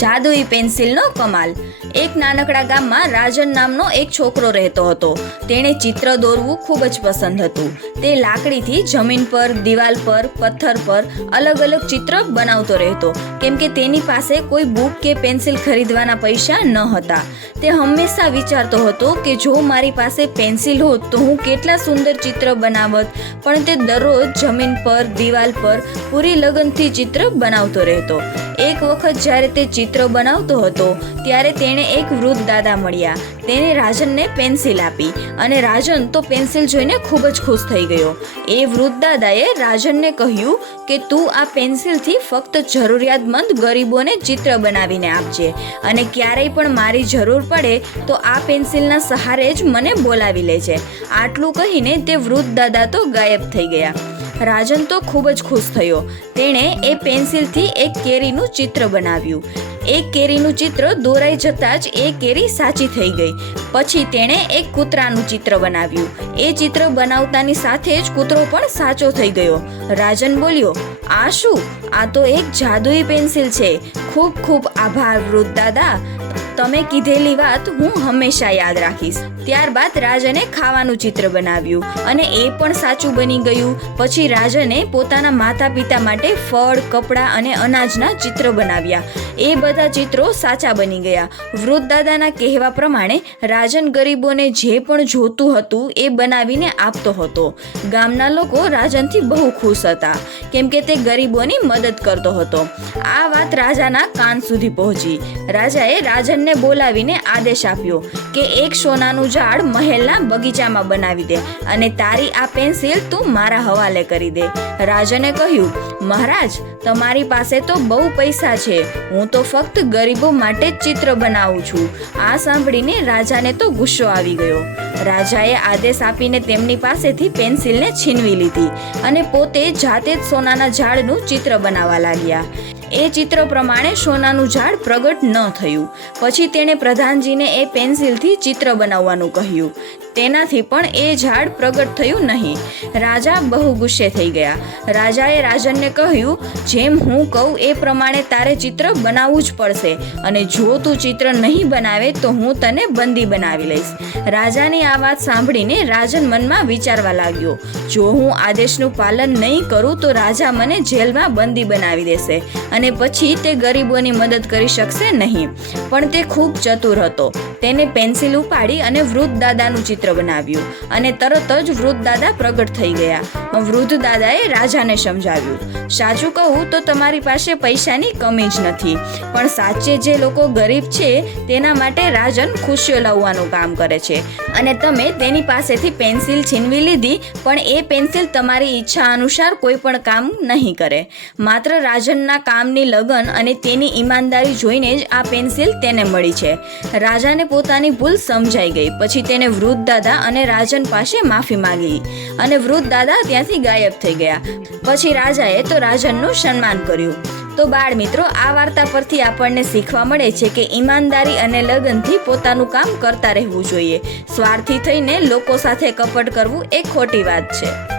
જાદુઈ પેન્સિલનો કમાલ. એક નાનકડા ગામમાં રાજન નામનો એક છોકરો રહેતો હતો. તેણે ચિત્ર દોરવું ખૂબ જ પસંદ હતું. તે લાકડીથી જમીન પર, દિવાલ પર, પથ્થર પર અલગ અલગ ચિત્ર બનાવતો રહેતો. કેમ કે તેની પાસે કોઈ બુક કે પેન્સિલ ખરીદવાના પૈસા ન હતા. તે હંમેશા વિચારતો હતો કે જો મારી પાસે પેન્સિલ હોત તો હું કેટલા સુંદર ચિત્ર બનાવત. પણ તે દરરોજ જમીન પર, દિવાલ પર પૂરી લગનથી ચિત્ર બનાવતો રહેતો. એક વખત જ્યારે તે ચિત્ર બનાવતો હતો, ત્યારે તેણે એક વૃદ્ધ દાદા મળ્યા. તેને રાજનને પેન્સિલ આપી અને રાજન તો પેન્સિલ જોઈને ખૂબ જ ખુશ થઈ ગયો. એ વૃદ્ધ દાદાએ રાજનને કહ્યું કે, તું આ પેન્સિલથી ફક્ત જરૂરિયાતમંદ ગરીબોને ચિત્ર બનાવીને આપજે અને ક્યારેય પણ મારી જરૂર પડે તો આ પેન્સિલના સહારે જ મને બોલાવી લેજે. આટલું કહીને તે વૃદ્ધ દાદા તો ગાયબ થઈ ગયા. રાજન તો ખૂબ જ ખુશ થયો. તેણે એ પેન્સિલથી એક કેરીનું ચિત્ર બનાવ્યું. એક કેરીનું ચિત્ર દોરાઈ જતાં જ એ કેરી સાચી થઈ ગઈ. પછી તેણે એક કૂતરાનું ચિત્ર બનાવ્યું. એ ચિત્ર બનાવતાની સાથે જ કૂતરો પણ સાચો થઈ ગયો. રાજન બોલ્યો, આ શું? આ તો એક જાદુઈ પેન્સિલ છે. ખૂબ ખૂબ આભાર, વૃદ્ધ દાદા. તમે કીધેલી વાત હું હંમેશા યાદ રાખીશ. ત્યારબાદ રાજને ખાવાનું ચિત્ર બનાવ્યું અને એ પણ સાચું બની ગયું. પછી રાજને પોતાના માતા પિતા માટે ફળ, કપડાં અને અનાજના ચિત્ર બનાવ્યા. એ બધા ચિત્રો સાચા બની ગયા. વૃદ્ધ દાદાના કહેવા પ્રમાણે, રાજન ગરીબોને જે પણ જોતું હતું એ બનાવીને આપતો હતો. ગામના લોકો રાજનથી બહુ ખુશ હતા, કેમ કે તે ગરીબોની મદદ કરતો હતો. આ વાત રાજાના કાન સુધી પહોંચી. રાજાએ રાજનને બોલાવીને આદેશ આપ્યો કે એક સોનાનું ઝાડ મહેલના બગીચામાં બનાવી દે અને તારી આ પેન્સિલ તું મારા હવાલે કરી દે. રાજને કહ્યું, મહારાજ, તમારી પાસે તો બહુ પૈસા છે. હું તો ફક્ત ગરીબો માટે ચિત્ર બનાવું છું. આ સાંભળીને રાજાને તો ગુસ્સો આવી ગયો. રાજાએ આદેશ આપીને તેમની પાસેથી પેન્સિલને છીનવી લીધી અને પોતે જાતે જ સોનાના ઝાડનું ચિત્ર બનાવવા લાગ્યા. એ ચિત્ર પ્રમાણે સોનાનું ઝાડ પ્રગટ ન થયું. પછી તેણે પ્રધાનજીને એ પેન્સિલથી ચિત્ર બનાવવાનું કહ્યું. તેનાથી પણ એ ઝાડ પ્રગટ થયું નહીં. રાજા બહુ ગુસ્સે થઈ ગયા. રાજાએ રાજનને કહ્યું, જેમ હું કહું એ પ્રમાણે તારે ચિત્ર બનાવવું જ પડશે અને જો તું ચિત્ર નહીં બનાવે તો હું તને બંદી બનાવી લઈશ. રાજાની આ વાત સાંભળીને રાજન મનમાં વિચારવા લાગ્યો, જો હું આદેશનું પાલન નહીં કરું તો રાજા મને જેલમાં બંદી બનાવી દેશે અને પછી તે ગરીબોની મદદ કરી શકશે નહીં. પણ તે ખૂબ ચતુર હતો. તેને પેન્સિલ ઉપાડી અને વૃદ્ધ દાદાનું ચિત્ર બનાવ્યું અને તરત જ વૃદ્ધ દાદા પ્રગટ થઈ ગયા. વૃદ્ધ દાદાએ રાજાને સમજાવ્યું, સાચું કહું તો તમારી પાસે પૈસાની કમી જ નથી, પણ સાચે જે લોકો ગરીબ છે, તેના માટે રાજન ખુશીઓ લાવવાનું કામ કરે છે. અને તમે તેની પાસેથી પેન્સિલ છીનવી લીધી, પણ એ પેન્સિલ તમારી ઈચ્છા અનુસાર કોઈ પણ કામ નહીં કરે. માત્ર રાજનના કામની લગન અને તેની ઈમાનદારી જોઈને જ આ પેન્સિલ તેને મળી છે. રાજાને પોતાની ભૂલ સમજાઈ ગઈ. પછી તેને વૃદ્ધ દાદા અને રાજન પાસે માફી માંગી અને વૃદ્ધ દાદા ત્યાંથી ગાયબ થઈ ગયા. પછી રાજાએ તો રાજનનું સન્માન કર્યું. તો બાળ મિત્રો, આ વાર્તા પરથી આપણને શીખવા મળે છે કે ઈમાનદારી અને લગનથી પોતાનું કામ કરતા રહેવું જોઈએ. સ્વાર્થી થઈને લોકો સાથે કપટ કરવું એ ખોટી વાત છે.